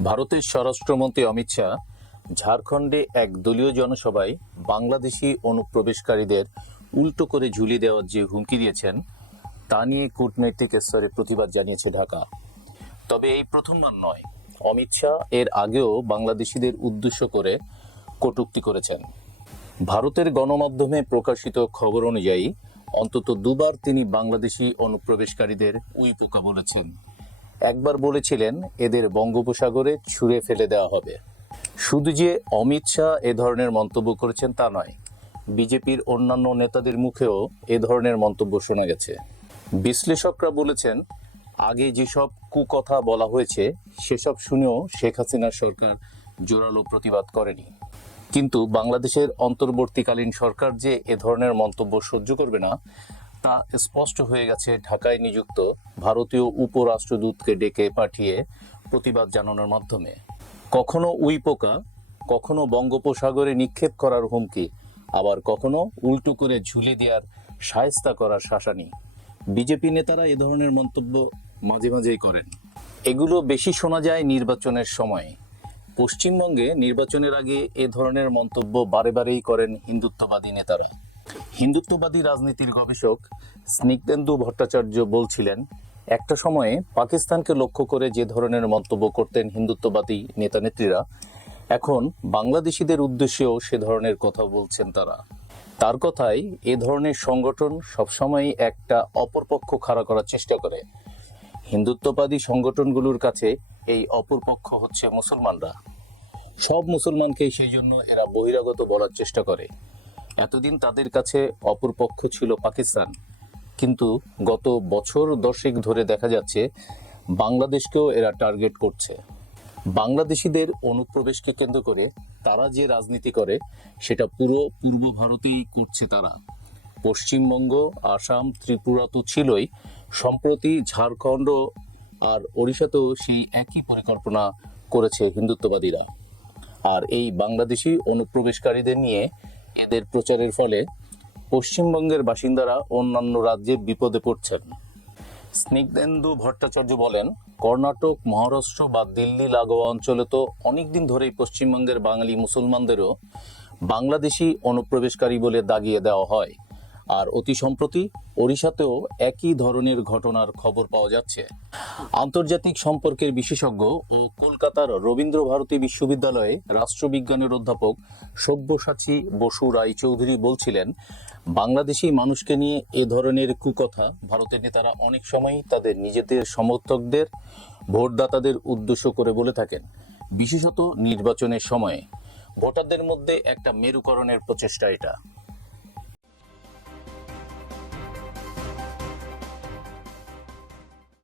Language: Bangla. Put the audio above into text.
ভারতের স্বরাষ্ট্রমন্ত্রী অমিত শাহ ঝাড়খণ্ডে এক দলীয় জনসভায় বাংলাদেশি অনুপ্রবেশকারীদের উল্টো করে ঝুলি দেওয়ার যে হুমকি দিয়েছেন, তা নিয়ে কূটনৈতিক স্তরে প্রতিবাদ জানিয়েছে ঢাকা। তবে এই প্রথমবার নয়, অমিত শাহ এর আগেও বাংলাদেশিদের উদ্দেশ্য করে কটূক্তি করেছেন। ভারতের গণমাধ্যমে প্রকাশিত খবর অনুযায়ী, অন্তত দুবার তিনি বাংলাদেশি অনুপ্রবেশকারীদের উইপোকা বলেছেন। একবার বলেছিলেন, এদের বঙ্গোপসাগরে ছুঁড়ে ফেলে দেওয়া হবে। শুধু যে অমিত শাহ এ ধরনের মন্তব্য করেছেন তা নয়, বিজেপির অন্যান্য নেতাদের মুখেও এ ধরনের মন্তব্য শোনা গেছে। বিশ্লেষকরা বলেছেন, আগে যেসব কুকথা বলা হয়েছে, সেসব শুনেও শেখ হাসিনার সরকার জোরালো প্রতিবাদ করেনি। কিন্তু বাংলাদেশের অন্তর্বর্তীকালীন সরকার যে এ ধরনের মন্তব্য সহ্য করবে না, তা স্পষ্ট হয়ে গেছে ঢাকায় নিযুক্ত ভারতীয় উপরাষ্ট্রদূতকে ডেকে পাঠিয়ে প্রতিবাদ জানানোর মাধ্যমে। কখনো উইপোকা, কখনো বঙ্গোপসাগরে নিক্ষেপ করার হুমকি, আবার কখনো উল্টো করে ঝুলে দেওয়ার সায়স্তা করার শাসানি। বিজেপি নেতারা এ ধরনের মন্তব্য মাঝে মাঝেই করেন। এগুলো বেশি শোনা যায় নির্বাচনের সময়। পশ্চিমবঙ্গে নির্বাচনের আগে এ ধরনের মন্তব্য বারে বারেই করেন হিন্দুত্ববাদী নেতারা। হিন্দুত্ববাদী রাজনীতির গবেষক স্নিগ্ধেন্দু ভট্টাচার্য বলছিলেন একটা সময়ে পাকিস্তানকে লক্ষ্য করে যে ধরনের মন্তব্য করতেন হিন্দুত্ববাদী নেতানেত্রীরা এখন বাংলাদেশিদের উদ্দেশ্যেও সে ধরনের কথা বলছেন তারা। তার কথায় এ ধরনের সংগঠন সবসময় একটা অপরপক্ষ খাড়া করার চেষ্টা করে। হিন্দুত্ববাদী সংগঠনগুলোর কাছে এই অপরপক্ষ হচ্ছে মুসলমানরা। সব মুসলমানকেই সেই জন্য এরা বহিরাগত বলার চেষ্টা করে। এতদিন তাদের কাছে অপরপক্ষ ছিল পাকিস্তান। কিন্তু গত বছর দশেক ধরে দেখা যাচ্ছে বাংলাদেশকেও এরা টার্গেট করছে। বাংলাদেশিদের অনুপ্রবেশকে কেন্দ্র করে তারা যে রাজনীতি করে, সেটা পুরো পূর্ব ভারতেই করছে তারা। পশ্চিমবঙ্গ, আসাম, ত্রিপুরা তো ছিলই, সম্প্রতি ঝাড়খণ্ড আর ওড়িশাতেও সেই একই পরিকল্পনা করেছে হিন্দুত্ববাদীরা। আর এই বাংলাদেশি অনুপ্রবেশকারীদের নিয়ে এদের প্রচারের ফলে পশ্চিমবঙ্গের বাসিন্দারা অন্যান্য রাজ্যে বিপদে পড়ছেন। স্নিগ্ধেন্দু ভট্টাচার্য বলেন, কর্ণাটক, মহারাষ্ট্র বা দিল্লি লাগোয়া অঞ্চলে তো অনেকদিন ধরেই পশ্চিমবঙ্গের বাঙালি মুসলমানদেরও বাংলাদেশি অনুপ্রবেশকারী বলে দাগিয়ে দেওয়া হয়। আর অতি সম্প্রতি ওড়িশাতেও একই ধরনের ঘটনার খবর পাওয়া যাচ্ছে। আন্তর্জাতিক সম্পর্কের বিশেষজ্ঞ ও কলকাতার রবীন্দ্র ভারতী বিশ্ববিদ্যালয়ে রাষ্ট্রবিজ্ঞানের অধ্যাপক সব্যসাচী বসু রায়চৌধুরী বলছিলেন, বাংলাদেশি মানুষকে নিয়ে এ ধরনের কুকথা ভারতের নেতারা অনেক সময়ই তাদের নিজেদের সমর্থকদের, ভোটদাতাদের উদ্দেশ্য করে বলে থাকেন, বিশেষত নির্বাচনের সময়ে। ভোটারদের মধ্যে একটা মেরুকরণের প্রচেষ্টা এটা।